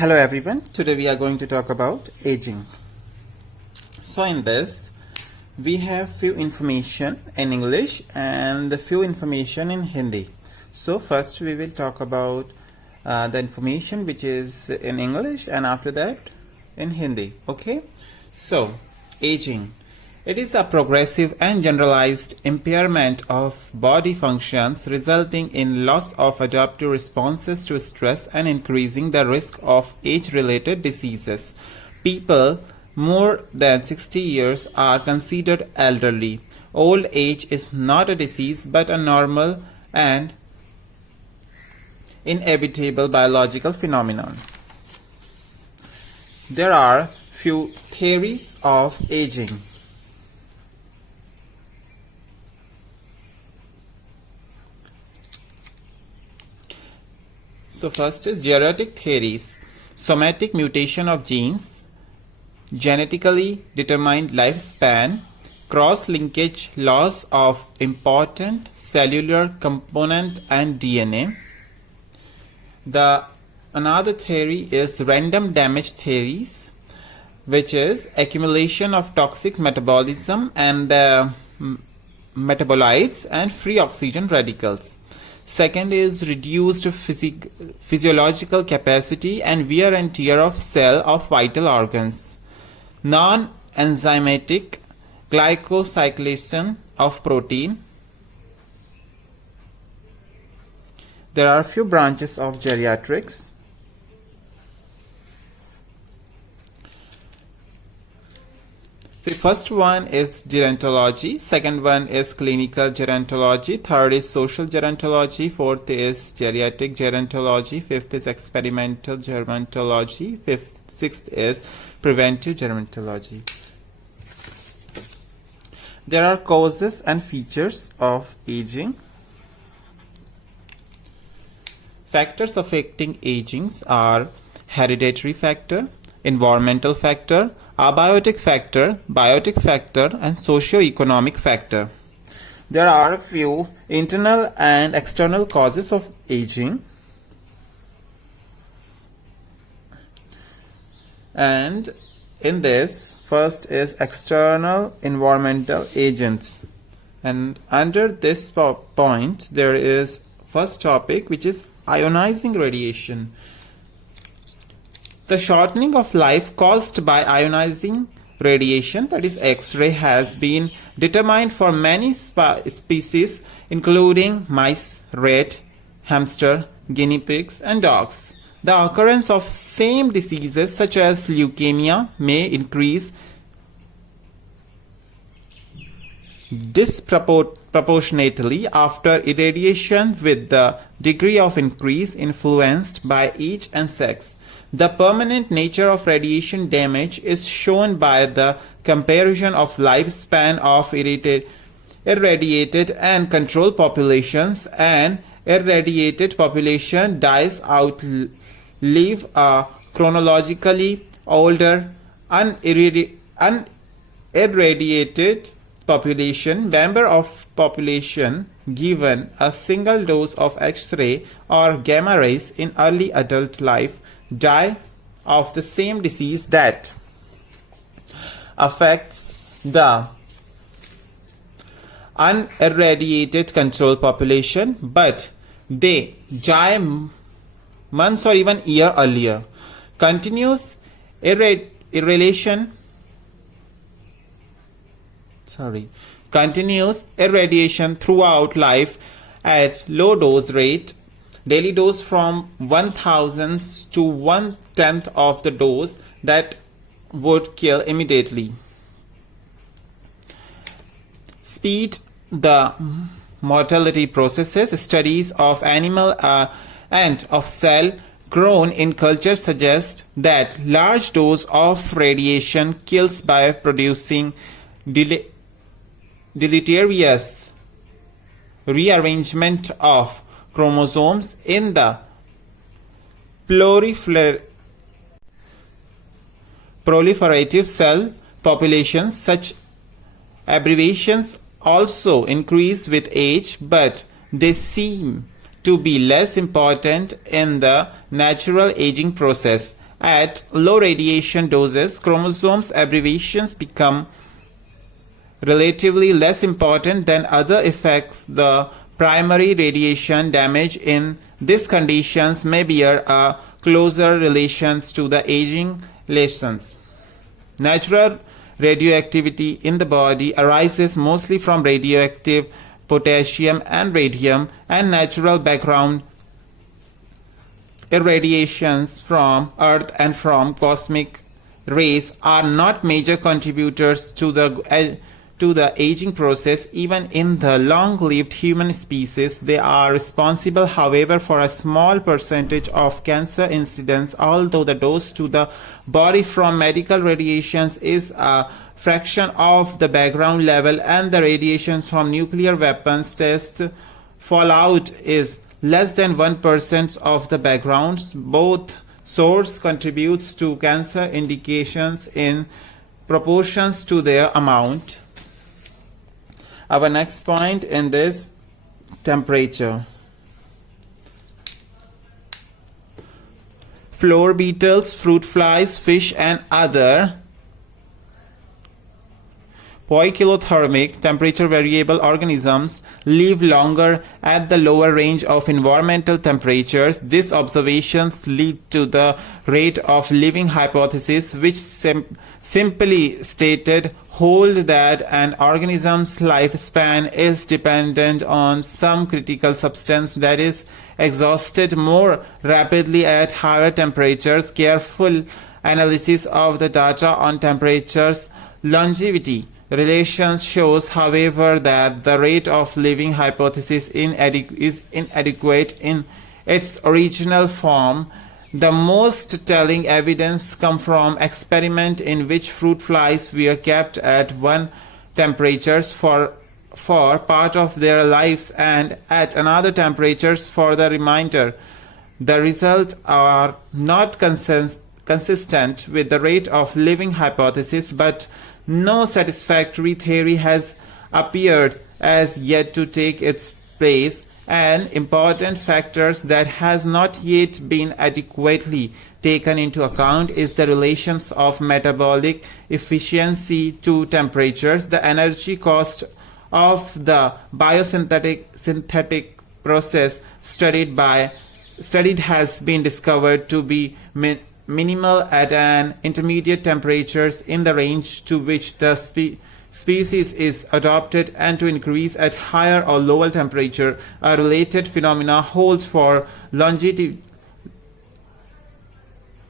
Hello everyone, today we are going to talk about aging. So in this, we have few information in English and the few information in Hindi. So first we will talk about the information which is in English and after that in Hindi. Okay, so aging. It is a progressive and generalized impairment of body functions resulting in loss of adaptive responses to stress and increasing the risk of age-related diseases. People more than 60 years are considered elderly. Old age is not a disease but a normal and inevitable biological phenomenon. There are few theories of aging. So first is genetic theories, somatic mutation of genes, genetically determined lifespan, cross-linkage loss of important cellular component and DNA. Another theory is random damage theories, which is accumulation of toxic metabolism and metabolites and free oxygen radicals. Second is reduced physiological capacity and wear and tear of cell of vital organs. Non-enzymatic glycosylation of protein. There are few branches of geriatrics. The first one is gerontology, second one is clinical gerontology, third is social gerontology, fourth is geriatric gerontology, fifth is experimental gerontology, sixth is preventive gerontology. There are causes and features of aging. Factors affecting aging are hereditary factor, environmental factor, abiotic factor, biotic factor, and socio-economic factor. There are a few internal and external causes of aging. And in this, first is external environmental agents. And under this point, there is first topic, which is ionizing radiation. The shortening of life caused by ionizing radiation, that is X-ray, has been determined for many species including mice, rat, hamster, guinea pigs, and dogs. The occurrence of same diseases such as leukemia may increase disproportionately after irradiation, with the degree of increase influenced by age and sex. The permanent nature of radiation damage is shown by the comparison of lifespan of irradiated and controlled populations. An irradiated population dies out, leave a chronologically older unirradiated population member of population given a single dose of X-ray or gamma rays in early adult life die of the same disease that affects the unirradiated control population, but they die months or even year earlier. Continuous irradiation throughout life at low dose rate, daily dose from 1,000 to 1/10 of the dose that would kill immediately. Speed the mortality processes. Studies of animal and of cell grown in culture suggest that large dose of radiation kills by producing deleterious rearrangement of chromosomes in the proliferative cell populations. Such abbreviations also increase with age, but they seem to be less important in the natural aging process. At low radiation doses, chromosomes abbreviations become relatively less important than other effects. The primary radiation damage in these conditions may bear a closer relations to the aging lesions. Natural radioactivity in the body arises mostly from radioactive potassium and radium, and natural background irradiations from Earth and from cosmic rays are not major contributors to the aging process. Even in the long-lived human species, they are responsible, however, for a small percentage of cancer incidence, although the dose to the body from medical radiations is a fraction of the background level, and the radiation from nuclear weapons test fallout is less than 1% of the backgrounds. Both source contributes to cancer indications in proportions to their amount. Our next point in this, temperature. Floor beetles, fruit flies, fish and other poikilothermic temperature variable organisms live longer at the lower range of environmental temperatures. These observations lead to the rate of living hypothesis, which simply stated hold that an organism's lifespan is dependent on some critical substance that is exhausted more rapidly at higher temperatures. Careful analysis of the data on temperature's longevity relations shows, however, that the rate of living hypothesis is inadequate in its original form. The most telling evidence comes from experiment in which fruit flies were kept at one temperatures for part of their lives and at another temperatures for the remainder. The results are not consistent with the rate of living hypothesis, but no satisfactory theory has appeared as yet to take its place. An important factor that has not yet been adequately taken into account is the relations of metabolic efficiency to temperatures. The energy cost of the synthetic process studied has been discovered to be minimal at an intermediate temperatures in the range to which the species is adopted, and to increase at higher or lower temperature. A related phenomena holds for longevity.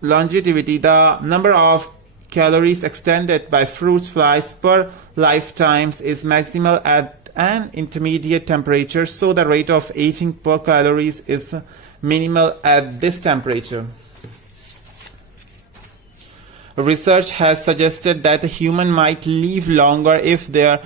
The number of calories extended by fruit flies per lifetimes is maximal at an intermediate temperature, so the rate of aging per calories is minimal at this temperature. Research has suggested that a human might live longer if their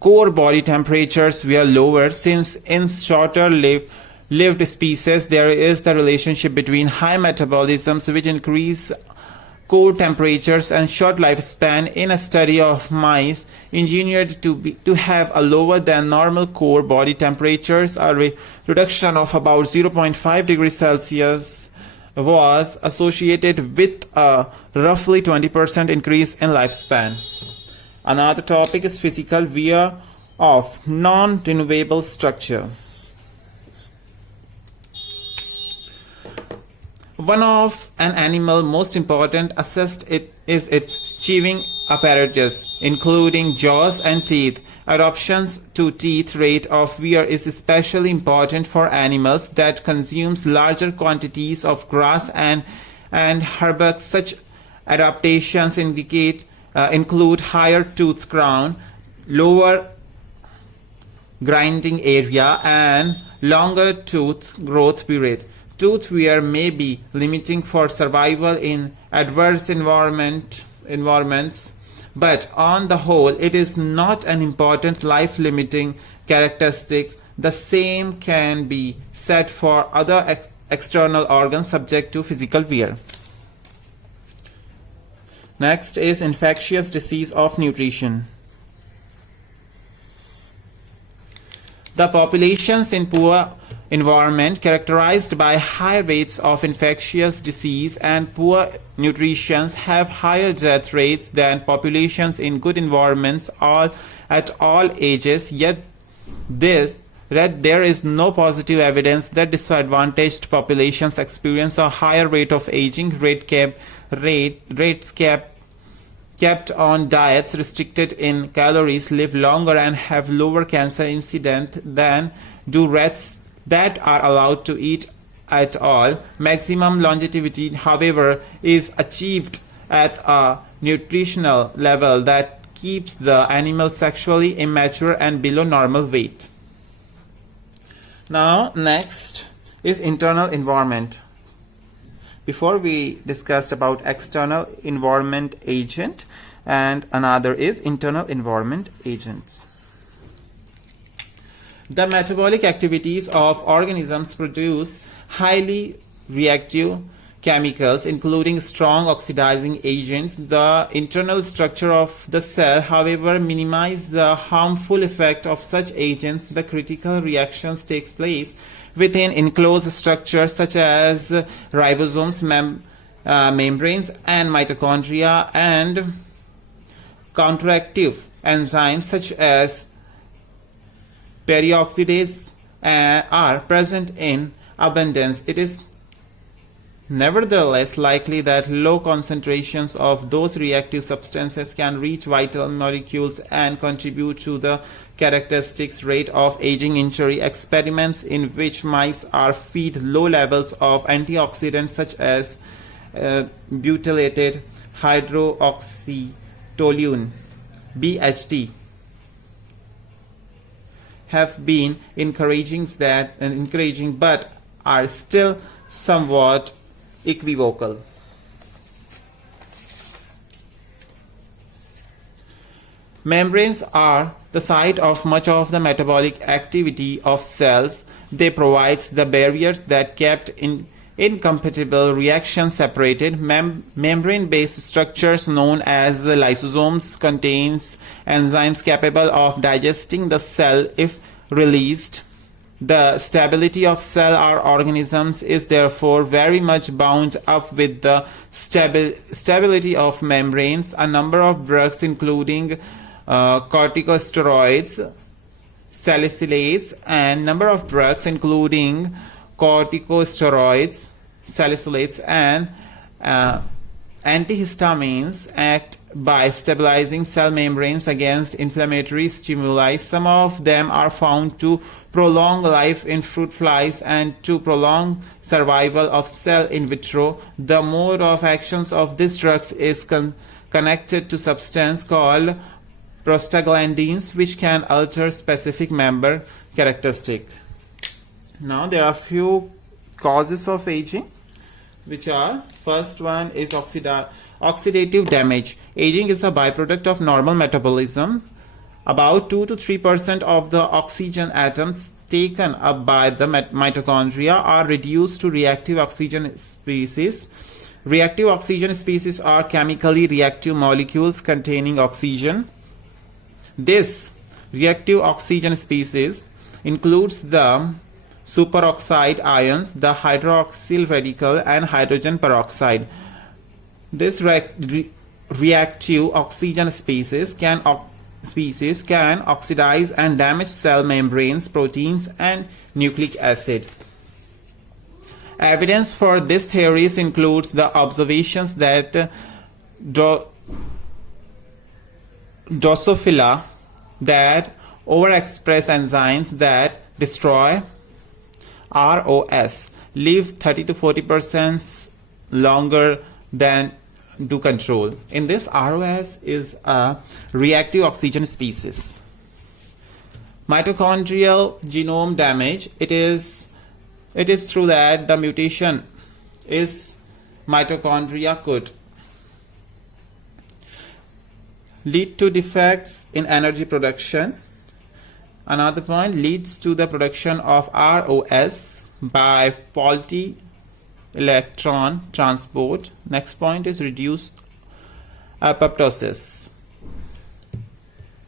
core body temperatures were lower, since in shorter lived species there is the relationship between high metabolisms, which increase core temperatures, and short lifespan. In a study of mice engineered to have a lower than normal core body temperatures, a reduction of about 0.5 degrees Celsius was associated with a roughly 20% increase in lifespan. Another topic is physical wear of non-renewable structure. One of an animal's most important assets is its chewing apparatus, including jaws and teeth. Adoptions to teeth rate of wear is especially important for animals that consumes larger quantities of grass and herbs. Such adaptations include higher tooth crown, lower grinding area, and longer tooth growth period. Tooth wear may be limiting for survival in adverse environments, but on the whole, it is not an important life-limiting characteristic. The same can be said for other external organs subject to physical wear. Next is infectious disease of nutrition. The populations in poor environment characterized by high rates of infectious disease and poor nutrition have higher death rates than populations in good environments at all ages, yet there is no positive evidence that disadvantaged populations experience a higher rate of aging. Rates kept on diets restricted in calories live longer and have lower cancer incidence than do rats that are allowed to eat at all. Maximum longevity, however, is achieved at a nutritional level that keeps the animal sexually immature and below normal weight. Now, next is internal environment. Before we discussed about external environment agent, and another is internal environment agents. The metabolic activities of organisms produce highly reactive chemicals, including strong oxidizing agents. The internal structure of the cell, however, minimizes the harmful effect of such agents. The critical reactions takes place within enclosed structures such as ribosomes, membranes, and mitochondria, and counteractive enzymes such as peroxidase are present in abundance. It is nevertheless likely that low concentrations of those reactive substances can reach vital molecules and contribute to the characteristic rate of aging. Injury experiments in which mice are fed low levels of antioxidants such as butylated hydroxytoluene (BHT) have been encouraging but are still somewhat equivocal. Membranes are the site of much of the metabolic activity of cells. They provide the barriers that kept incompatible reactions separated. Membrane-based structures known as lysosomes contains enzymes capable of digesting the cell if released. The stability of cell or organisms is therefore very much bound up with the stability of membranes. A number of drugs, including corticosteroids, salicylates, and number of drugs including corticosteroids, salicylates, and antihistamines act by stabilizing cell membranes against inflammatory stimuli. Some of them are found to prolong life in fruit flies and to prolong survival of cell in vitro. The mode of actions of these drugs is connected to substance called prostaglandins, which can alter specific member characteristics. Now there are few causes of aging, which are, first one is oxidative damage. Aging is a byproduct of normal metabolism. About 2 to 3% of the oxygen atoms taken up by the mitochondria are reduced to reactive oxygen species. Reactive oxygen species are chemically reactive molecules containing oxygen. This reactive oxygen species includes the superoxide ions, the hydroxyl radical, and hydrogen peroxide. This reactive oxygen species can oxidize and damage cell membranes, proteins, and nucleic acid. Evidence for this theories includes the observations that Drosophila that overexpress enzymes that destroy ROS live 30 to 40% longer than do control. In this, ROS is a reactive oxygen species. Mitochondrial genome damage. It is true that the mutation is mitochondria could lead to defects in energy production. Another point, leads to the production of ROS by faulty electron transport. Next point is reduced apoptosis.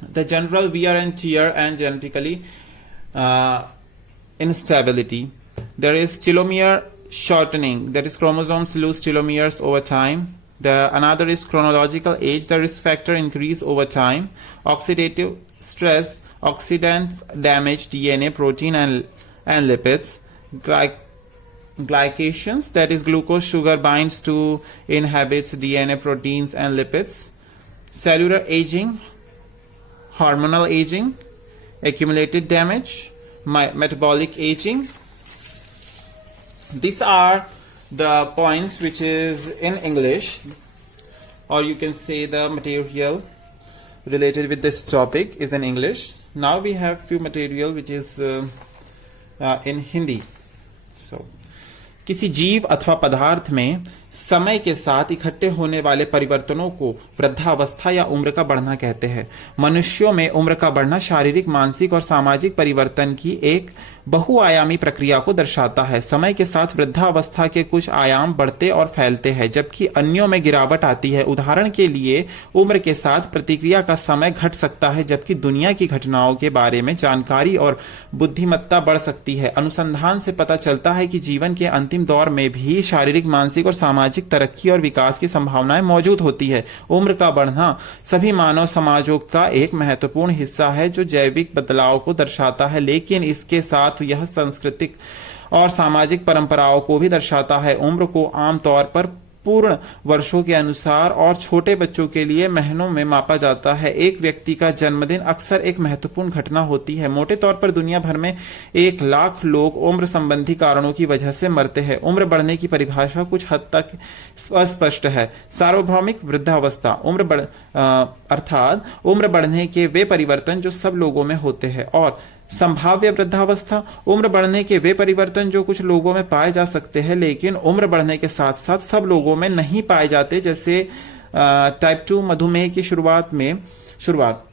The general wear and tear and genetically instability. There is telomere shortening, that is chromosomes lose telomeres over time. Another is chronological age, the risk factor increase over time. Oxidative stress, oxidants damage DNA, protein and lipids. Glycations, that is glucose sugar binds to inhibits DNA, proteins and lipids. Cellular aging, hormonal aging, accumulated damage, metabolic aging. These are the points which is in English, or you can say the material related with this topic is in English. Now we have few material which is in Hindi. So किसी जीव अथवा पदार्थ में समय के साथ इकट्ठे होने वाले परिवर्तनों को वृद्धावस्था या उम्र का बढ़ना कहते हैं। मनुष्यों में उम्र का बढ़ना शारीरिक, मानसिक और सामाजिक परिवर्तन की एक बहुआयामी प्रक्रिया को दर्शाता है। समय के साथ वृद्धावस्था के कुछ आयाम बढ़ते और फैलते हैं, जबकि अन्यों में गिरावट आती है। उदाहरण के लिए उम्र के साथ प्रतिक्रिया का समय घट सकता है, जबकि दुनिया की घटनाओं के बारे में जानकारी और बुद्धिमत्ता बढ़ सकती है। अनुसंधान से पता चलता है कि जीवन के अंतिम दौर में भी शारीरिक, मानसिक और सामाजिक तरक्की और विकास की संभावनाएं मौजूद होती है। उम्र का बढ़ना सभी मानव समाजों का एक महत्वपूर्ण हिस्सा है जो जैविक बदलाव को दर्शाता है, लेकिन इसके साथ यह सांस्कृतिक और सामाजिक परंपराओं को भी दर्शाता है। उम्र को आमतौर पर पूर्ण वर्षों के अनुसार और छोटे बच्चों के लिए महीनों में मापा जाता है। एक व्यक्ति का जन्मदिन अक्सर एक महत्वपूर्ण घटना होती है। मोटे तौर पर दुनिया भर में 1 लाख लोग उम्र संबंधी कारणों की वजह से मरते हैं। उम्र बढ़ने की परिभाषा कुछ हद तक अस्पष्ट है। सार्वभौमिक वृद्धावस्था अर्थात उम्र बढ़ने के वे परिवर्तन जो सब लोगों में होते हैं, और संभाव्य वृद्धावस्था उम्र बढ़ने के वे परिवर्तन जो कुछ लोगों में पाए जा सकते हैं लेकिन उम्र बढ़ने के साथ साथ सब लोगों में नहीं पाए जाते, जैसे टाइप 2 मधुमेह की शुरुआत।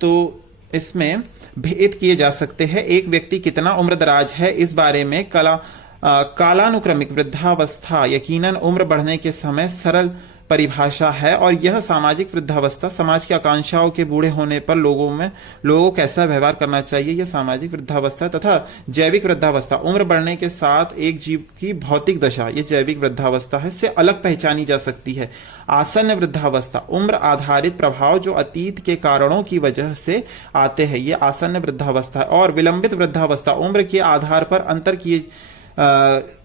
तो इसमें भेद किए जा सकते हैं। एक व्यक्ति कितना उम्रदराज है इस बारे में कालानुक्रमिक वृद्धावस्था यकीनन उम्र बढ़ने के समय सरल परिभाषा है, और यह सामाजिक वृद्धावस्था समाज की आकांक्षाओं के बूढ़े होने पर लोगों कैसा व्यवहार करना चाहिए, यह सामाजिक वृद्धावस्था। तथा जैविक वृद्धावस्था उम्र बढ़ने के साथ एक जीव की भौतिक दशा, यह जैविक वृद्धावस्था है, से अलग पहचानी जा सकती है। आसन्न वृद्धावस्था उम्र आधारित प्रभाव जो अतीत के कारणों की वजह से आते हैं, यह आसन्न वृद्धावस्था है। और विलंबित वृद्धावस्था उम्र के आधार पर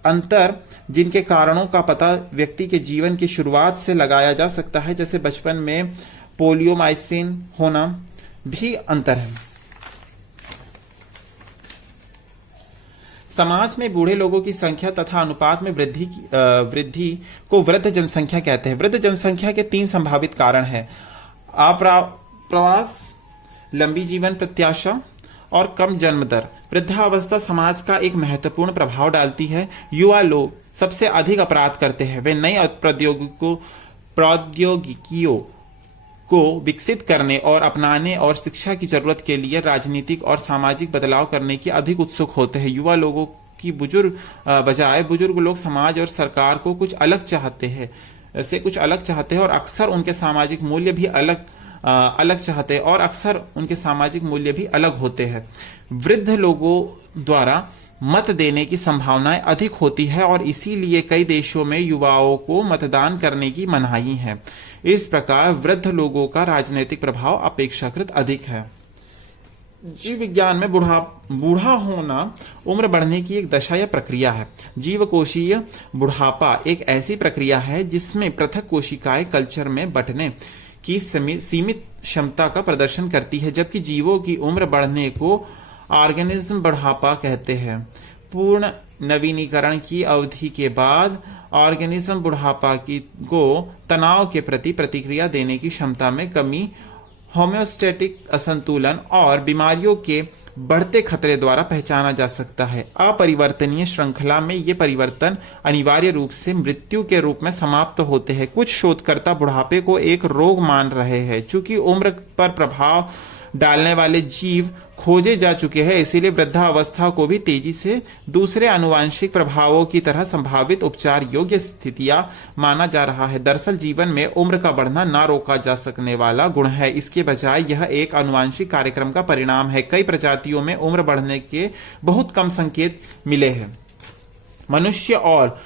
अंतर जिनके कारणों का पता व्यक्ति के जीवन की शुरुआत से लगाया जा सकता है, जैसे बचपन में पोलियोमाइसिन होना भी अंतर है। समाज में बूढ़े लोगों की संख्या तथा अनुपात में वृद्धि को वृद्ध जनसंख्या कहते हैं। वृद्ध जनसंख्या के 3 संभावित कारण हैं: प्रवास, लंबी जीवन प्रत्याशा और कम जन्म दर। वृद्धावस्था समाज का एक महत्वपूर्ण प्रभाव डालती है। युवा लोग सबसे अधिक अपराध करते हैं। वे नई प्रौद्योगिकियों को विकसित करने और अपनाने और शिक्षा की जरूरत के लिए राजनीतिक और सामाजिक बदलाव करने की अधिक उत्सुक होते हैं। युवा लोगों की बजाय बुजुर्ग लोग समाज और सरकार को कुछ अलग चाहते हैं और अक्सर उनके सामाजिक मूल्य भी अलग चाहते हैं और अक्सर उनके सामाजिक मूल्य भी अलग होते हैं। वृद्ध लोगों द्वारा मत देने की संभावनाएं अधिक होती है और इसीलिए कई देशों में युवाओं को मतदान करने की मनाही है। इस प्रकार वृद्ध लोगों का राजनीतिक प्रभाव अपेक्षाकृत अधिक है। जीव विज्ञान में बूढ़ा होना उम्र बढ़ने की एक दशा या प्रक्रिया है। जीवकोशीय बुढ़ापा एक ऐसी प्रक्रिया है जिसमें पृथक कोशिकाएं कल्चर में बंटने की सीमित क्षमता का प्रदर्शन करती है, जबकि जीवों की उम्र बढ़ने को ऑर्गेनिज्म बुढ़ापा कहते हैं। पूर्ण नवीनीकरण की अवधि के बाद ऑर्गेनिज्म बुढ़ापा को तनाव के प्रति प्रतिक्रिया देने की क्षमता में कमी, होम्योस्टैटिक असंतुलन और बीमारियों के बढ़ते खतरे द्वारा पहचाना जा सकता है। अपरिवर्तनीय श्रृंखला में ये परिवर्तन अनिवार्य रूप से मृत्यु के रूप में समाप्त होते हैं। कुछ शोधकर्ता बुढ़ापे को एक रोग मान रहे हैं, चूंकि उम्र पर प्रभाव डालने वाले जीव खोजे जा चुके हैं, इसीलिए वृद्धावस्था को भी तेजी से दूसरे आनुवंशिक प्रभावों की तरह संभावित उपचार योग्य स्थितियां माना जा रहा है। दरअसल जीवन में उम्र का बढ़ना ना रोका जा सकने वाला गुण है, इसके बजाय यह एक आनुवंशिक कार्यक्रम का परिणाम है। कई प्रजातियों में उम्र बढ़ने के बहुत कम संकेत मिले हैं। मनुष्य और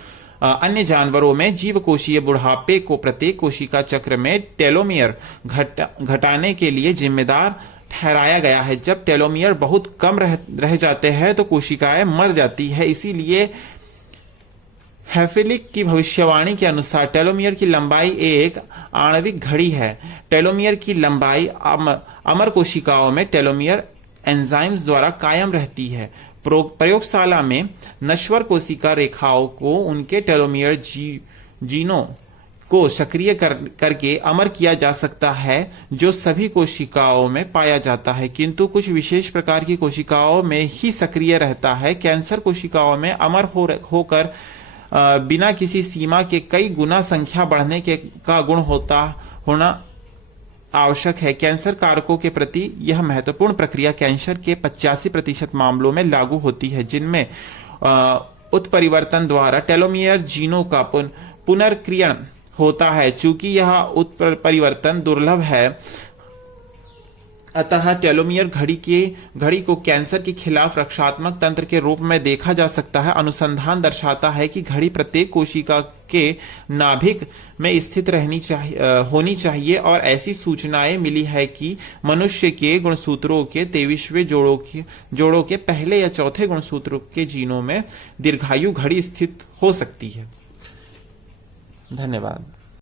अन्य जानवरों में जीवकोशीय बुढ़ापे को प्रत्येक कोशिका चक्र में टेलोमियर घटाने के लिए जिम्मेदार ठहराया गया है। जब टेलोमियर बहुत कम रह जाते हैं तो कोशिकाएं मर जाती है। इसीलिए हेफेलिक की भविष्यवाणी के अनुसार टेलोमियर की लंबाई एक आणविक घड़ी है। टेलोमियर की लंबाई अमर कोशिकाओं में टेलोमियर एंजाइम्स द्वारा कायम रहती है। प्रयोगशाला में नश्वर कोशिका रेखाओं को उनके टेलोमियर जीनों को सक्रिय करके अमर किया जा सकता है, जो सभी कोशिकाओं में पाया जाता है, किंतु कुछ विशेष प्रकार की कोशिकाओं में ही सक्रिय रहता है। कैंसर कोशिकाओं में अमर होकर बिना किसी सीमा के कई गुना संख्या बढ़ने का गुण होना आवश्यक है। कैंसर कारकों के प्रति यह महत्वपूर्ण प्रक्रिया कैंसर के 85% मामलों में लागू होती है, जिनमें उत्परिवर्तन द्वारा टेलोमियर जीनों का पुनर्क्रियण होता है। चूंकि यह उत्परिवर्तन दुर्लभ है, अतः टेलोमियर घड़ी को कैंसर के खिलाफ रक्षात्मक तंत्र के रूप में देखा जा सकता है। अनुसंधान दर्शाता है कि घड़ी प्रत्येक कोशिका के नाभिक में स्थित होनी चाहिए और ऐसी सूचनाएं मिली है कि मनुष्य के गुणसूत्रों के 23वें जोड़ों के पहले या चौथे गुणसूत्र के जीनों में दीर्घायु घड़ी स्थित हो सकती है। धन्यवाद।